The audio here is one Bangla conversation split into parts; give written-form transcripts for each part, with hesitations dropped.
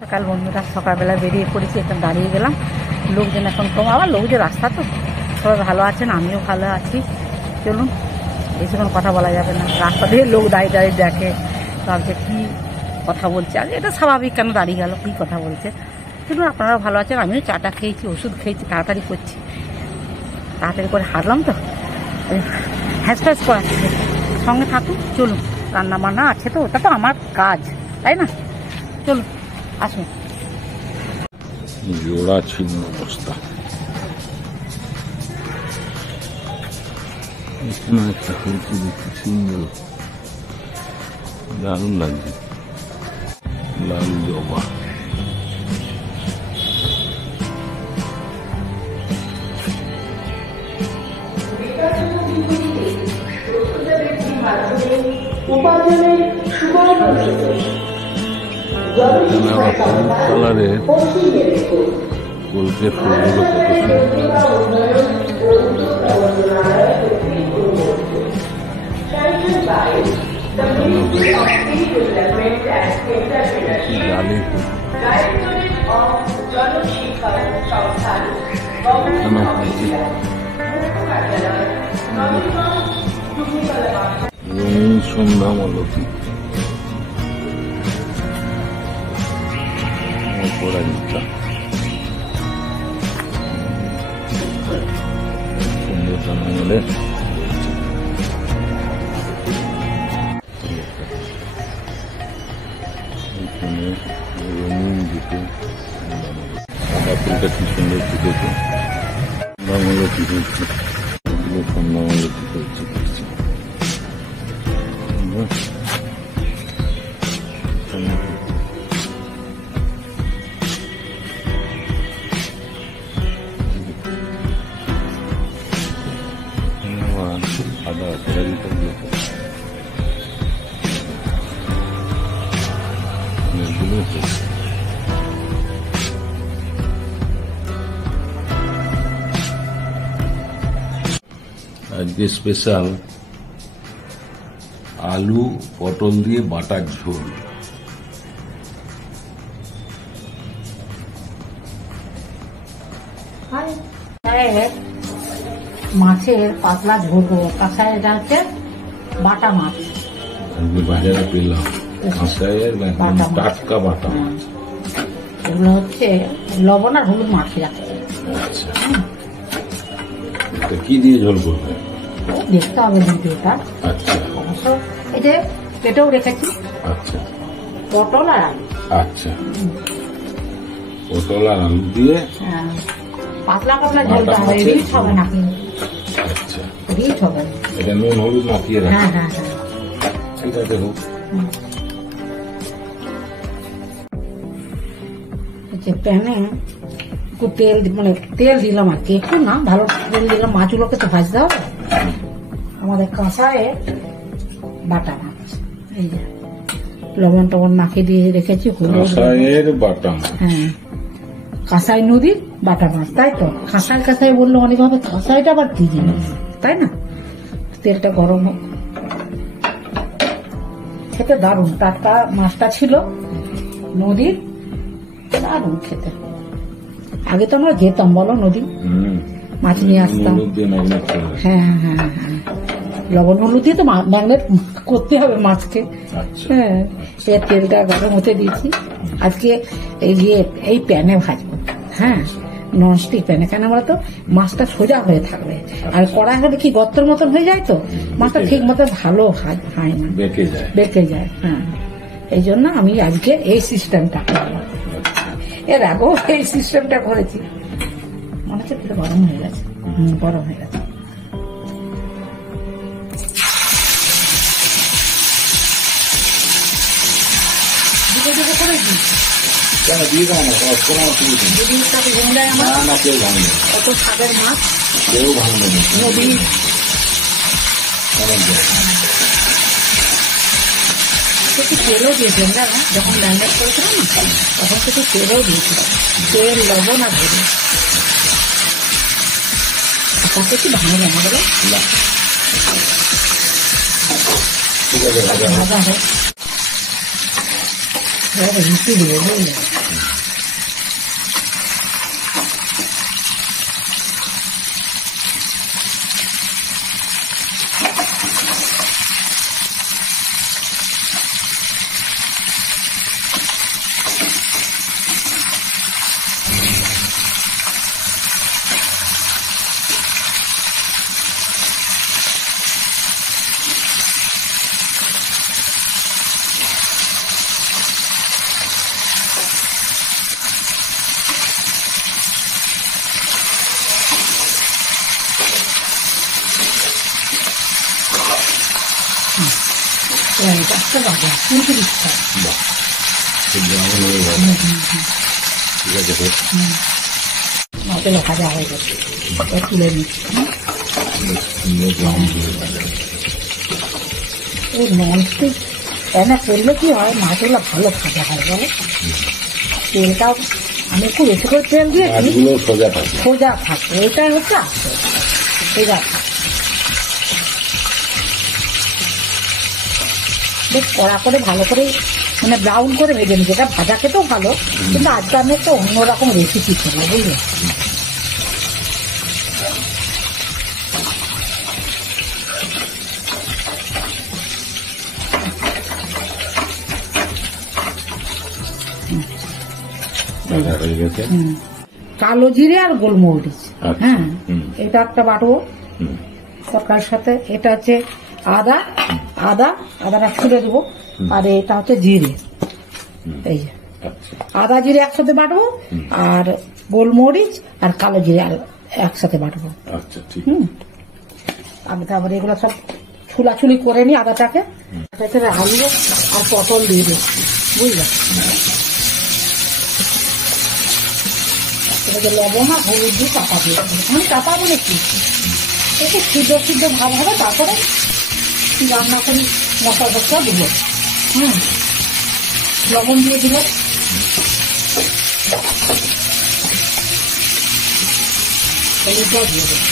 সকাল বন্ধুরা সকালবেলা বেরিয়ে পড়েছি, একদম দাঁড়িয়ে গেলাম। লোকজন এখন কম, আবার লোকজন রাস্তা তো সবাই ভালো আছেন, আমিও ভালো আছি। চলুন, বেশিক্ষণ কথা বলা যাবে না, রাস্তা দিয়ে লোক দাঁড়িয়ে দাঁড়িয়ে দেখে, ভাবছে কী কথা বলছে। আর এটা স্বাভাবিক, কেন দাঁড়িয়ে গেল, কী কথা বলছে। চলুন, আপনারাও ভালো আছেন, আমিও চাটা খেয়েছি, ওষুধ খেয়েছি, তাড়াতাড়ি করছি, তাড়াতাড়ি করে হাঁটলাম তো হ্যাস ফ্যাস করাচ্ছে। সঙ্গে থাকুন, চলুন, রান্না বান্না আছে তো, ওটা তো আমার কাজ, তাই না? চলুন, আসুন। জোড়া ছিন্ন অবস্থা, এখানে একটা হয়েছে দেখছি সিঙ্গেল, দারুণ লাগছে, লাল জবা। কালারের কলকে ফুলগুলো রঙিন সন্ধ্যা মালতী অপরাজিতা, সুন্দর জানালে রঙিন দিতে সাদা ফুলটা কি সুন্দর ফুটেছে, সন্ধ্যামালতী হচ্ছে, সন্ধ্যামালতী হচ্ছে দেখছি। সাদা অপরাজিতা অনেকগুলো হচ্ছে। আজকে স্পেশাল আলু পটল দিয়ে বাটার ঝোল। মাছের পাতলা ঝোল, কাঁসাই, এটা হচ্ছে বাটা মাছ, বাজারে পেলাম কাঁসাইয়ের টাটকা বাটা মাছ। এগুলো হচ্ছে লবণ আর হলুদ মাখিয়ে রাখছে। আচ্ছা, কি দিয়ে ঝোল করবে দেখতে হবে ভিডিওটা। আচ্ছা, অবশ্য এই যে কেটেও রেখেছি। আচ্ছা, পটল আর আলু। আচ্ছা, পটল আর আলু দিয়ে পাতলা পাতলা ঝোলটা হবে, রিচ হবে না কিন্তু। আচ্ছা, রিচ হবে না, এটা নুন হলুদ মাখিয়ে রাখা। হ্যাঁ হ্যাঁ হ্যাঁ, ঠিক আছে। হোক, প্যানে একটু তেল, মানে তেল দিলাম আর কি, একটু না, ভালো তেল দিলাম, মাছগুলোকে তো ভাজতে হবে। আমাদের কাঁসায় বাটা মাছ, এই যে লবণ টবণ মাখিয়ে দিয়ে রেখেছি, কাঁসাইয়ের বাটা মাছ। হ্যাঁ, কাঁসাই নদীর বাটা মাছ, তাই তো। কাঁসাই কাঁসাই বললে অনেক হবে, কাঁসাইটা আবার কি জিনিস, তাই না? তেলটা গরম হোক, খেতে দারুণ, টাটকা মাছটা ছিল নদীর, দারুণ খেতে। আগে তো আমরা যেতাম, বলো, নদী মাছ নিয়ে আসতাম। হ্যাঁ হ্যাঁ হ্যাঁ, লবণ হলুদ দিয়ে তো ম্যাগনেট করতে হবে মাছকে। হ্যাঁ, এর তেলটা গরম হতে দিয়েছি। আজকে এই প্যানে ভাজবো, হ্যাঁ, ননস্টিক প্যানে। কেন বলতো, মাছটা সোজা হয়ে থাকবে, আর কড়াই হলে কি গর্তের মতন হয়ে যায়, তো মাছটা ঠিক মতো ভালো হয় না, বেঁকে যায়। হ্যাঁ, এই জন্য আমি আজকে এই সিস্টেমটা করলাম। এর আগেও এই সিস্টেমটা করেছি। মনে হচ্ছে পুরো গরম হয়ে গেছে, গরম হয়ে গেছে। কত স্বাদের মাছ, নদী। একটু তেলও দিয়েছিলাম, জানো, যখন ম্যারিনেট করেছিলাম না, তখন একটু তেলও দিয়েছিলাম, তেল, লবণ আর হলুদ। তাতে কি ভালো লাগে বলো, ভাজা হয়। রুটি দিয়ে বুঝলে, একটা বাজা 29 টাকা। বাহ, খুব ব্রাউন হয়ে গেল। ঠিক আছে, হোক। মাছগুলো ভাজা হয়ে গেছে, এটা তুলে নিচ্ছি। বেশ সুন্দর ব্রাউন হয়ে গেল। এই ননস্টিক প্যানে করলে কি হয়, মাছগুলো ভালো ভাজা হয় বলো। তেলটাও আমি একটু বেশি করে তেল দিয়েছি, মাছগুলো সোজা থাকে। সোজা থাকে, এটাই হচ্ছে আসল সোজা থাকে। বেশ কড়া করে ভালো করে মানে ব্রাউন করে ভেজে নিই, যেটা ভাজা খেতেও ভালো, কিন্তু আজকে আমি একটা অন্যরকম রেসিপি করবো বুঝলে। ভাজা হয়ে গেছে। কালো জিরে আর গোলমরিচ, আচ্ছা। হ্যাঁ হুম। এটা একটা বাটবো হুম। তরকারির সাথে। এটা হচ্ছে আদাটা ছুলে দেবো, আর এটা হচ্ছে জিরে। এই যে আচ্ছা। আদা জিরে একসাথে বাটবো, আর গোলমরিচ আর কালো জিরে আর একসাথে বাটবো। আচ্ছা, ঠিক। আমি তারপরে এগুলো সব ছুলাছুলি করে নিই আদাটাকে। এখানে আলু আর পটল দিয়ে দিচ্ছি বুঝলে। এটাকে লবণ আর হলুদ দিয়ে চাপা দিয়ে দেবো। আমি চাপা বলে কি একটু সিদ্ধ ভাব হবে, তারপরে রান্না করি মশলা টসলা দিল। লবণ দিয়ে দিল, হলুদটাও দিয়ে দেবো।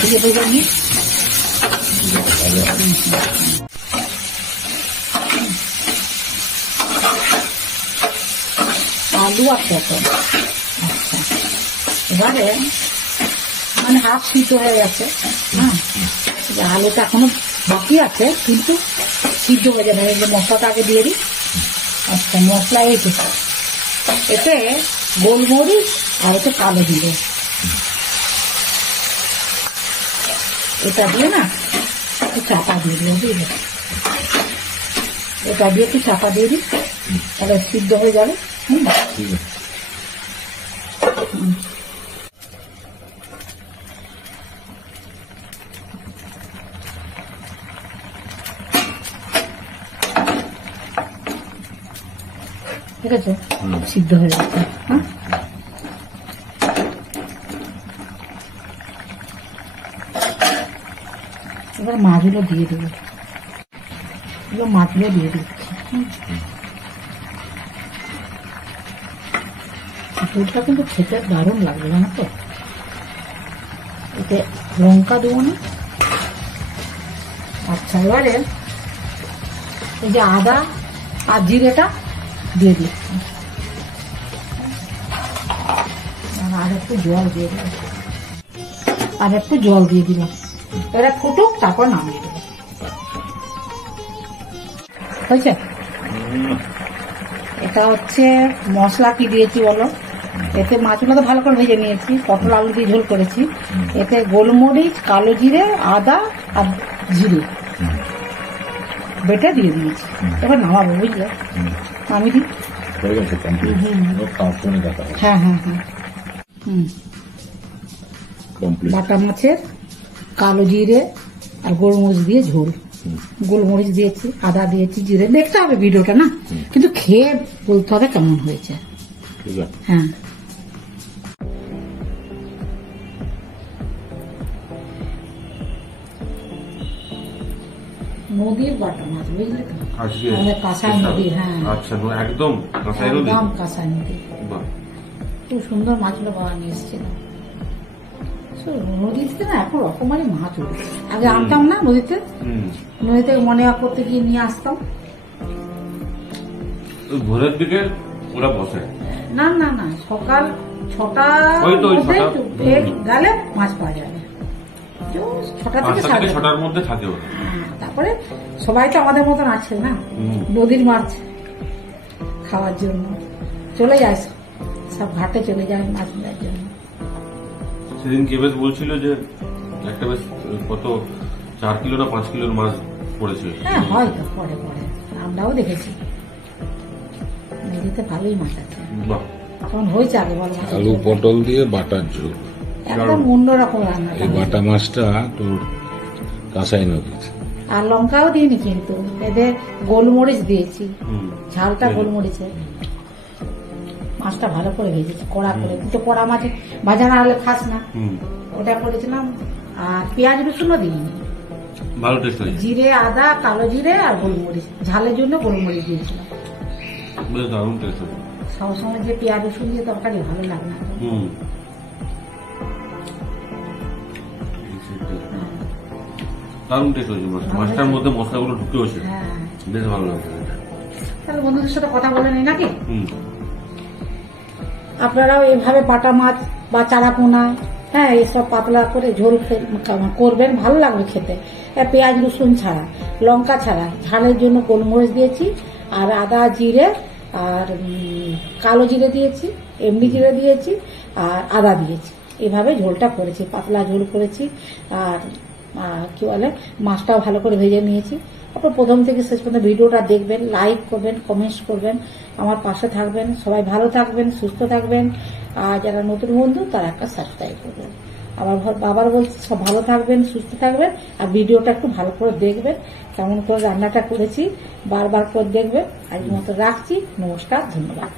দিয়ে দেবো নি আলু আর পটল। আচ্ছা, এবারে মানে হাফ সিদ্ধ হয়ে গেছে। আলুটা এখনো বাকি আছে, কিন্তু সিদ্ধ হয়ে যাবে। এই যে মশলাটা আগে দিয়ে দিই। আচ্ছা, মশলা হয়েছে, এতে গোলমরিচ আর এতে কালো জিরে, এটা দিয়ে না একটু চাপা দিয়ে দিল বুঝলে। এটা দিয়ে একটু চাপা দিয়ে দিই, তাহলে সিদ্ধ হয়ে যাবে। ঠিক আছে। ঠিক আছে, সিদ্ধ হয়ে যাচ্ছে। এবার মাছগুলো দিয়ে দেবো, মাছগুলো দিয়ে দিচ্ছি। দুধটা কিন্তু খেতে দারুণ লাগবে জানো তো। এতে লঙ্কা দেবো না। আচ্ছা, এবারে এই যে আদা আর জিরেটা দিয়ে দিচ্ছি, আর একটু জল দিয়ে দিলাম, এবারে ফুটুক, তারপর নামিয়ে দেবো। হয়েছে। এটা হচ্ছে মশলা কি দিয়েছি বলো। এতে মাছগুলো তো ভালো করে ভেজে নিয়েছি, পটল আলু দিয়ে ঝোল করেছি। এতে গোলমরিচ, কালো জিরে, আদা আর জিরে বেটে দিয়ে দিয়েছি। এবার নামাবো বুঝলে, আমি দিই। হ্যাঁ, বাটা মাছের কালো জিরে আর গোলমরিচ দিয়ে ঝোল। গোলমরিচ দিয়েছি, আদা দিয়েছি, জিরে। দেখতে হবে ভিডিওটা না, কিন্তু খেয়ে বলতে হবে কেমন হয়েছে। হ্যাঁ, নদীর বাটা মাছ বুঝলে তো, কাঁসাই নদী। হ্যাঁ, আচ্ছা, একদম কাঁসাই নদী। খুব সুন্দর মাছগুলো বাবা নিয়ে এসেছিল নদীতে না। এখন রকমারি মাছ উঠছে, আগে আনতাম না নদীতে মনে করতে গিয়ে নিয়ে আসতাম। ভোরের দিকে ওরা বসে না, সকাল 6টা গেলে মাছ পাওয়া যাবে। 6টা থেকে 6টার মধ্যে থাকে ওরা। তারপরে সবাই তো আমাদের মতন আছে না, নদীর মাছ খাওয়ার জন্য চলে যায়, সব ঘাটে চলে যায় মাছ নেওয়ার জন্য। সেদিন কে বেশ বলছিল যে একটা বেশ কত 4 কিলো না 5 কিলোর মাছ পড়েছে। হ্যাঁ, হয়তো পরে আমরাও দেখেছি নদীতে ভালোই মাছ আছে। তখন হয়েছে আগে বল মাছের আলু ঝোল। পটল দিয়ে বাটার ঝোল। একদম অন্যরকম রান্না। এই বাটা মাছটা তোর কাঁসাই নদীর। আর লঙ্কাও দিইনি কিন্তু, এদের গোলমরিচ দিয়েছি, হুম। ঝালটা গোলমরিচে। মাছটা ভালো করে ভেজেছি কড়া করে, তো কড়া মাছ ভাজা না হলে খাস না, হুম। ওটা করেছিলাম। আর পেঁয়াজ রসুনও দিইনি, ভালো টেস্ট হয়েছে, জিরে আদা কালো জিরে আর গোলমরিচ, ঝালের জন্য গোলমরিচ দিয়েছিলাম। বেশ দারুণ টেস্ট হয়েছে। সবসময় যে পেঁয়াজ রসুন দিয়ে তরকারি ভালো লাগে না। হুম। দারুণ টেস্ট হয়েছে মাছটা, মাছটার মধ্যে মশলাগুলো ঢুকেওছে, হ্যাঁ, বেশ ভালো লাগছে। তাহলে বন্ধুদের সাথে কথা বলে নিই নাকি? হুম। আপনারাও এইভাবে বাটা মাছ বা চারা পোনা, হ্যাঁ, এসব পাতলা করে ঝোল করবেন, ভালো লাগবে খেতে। পেঁয়াজ রসুন ছাড়া, লঙ্কা ছাড়া, ঝালের জন্য গোলমরিচ দিয়েছি, আর আদা জিরে আর কালো জিরে দিয়েছি, এমনি জিরে দিয়েছি, আর আদা দিয়েছি। এভাবে ঝোলটা করেছি, পাতলা ঝোল করেছি। আর কি বলে, মাছটাও ভালো করে ভেজে নিয়েছি। আপনার প্রথম থেকে শেষ পর্যন্ত ভিডিওটা দেখবেন, লাইক করবেন, কমেন্টস করবেন, আমার পাশে থাকবেন। সবাই ভালো থাকবেন, সুস্থ থাকবেন। আর যারা নতুন বন্ধু তারা একটা সাবস্ক্রাইব করবেন। আমার বাবার বলছি সব ভালো থাকবেন, সুস্থ থাকবেন। আর ভিডিওটা একটু ভালো করে দেখবেন, কেমন করে রান্নাটা করেছি বারবার করে দেখবেন। আজকের মতো রাখছি, নমস্কার, ধন্যবাদ।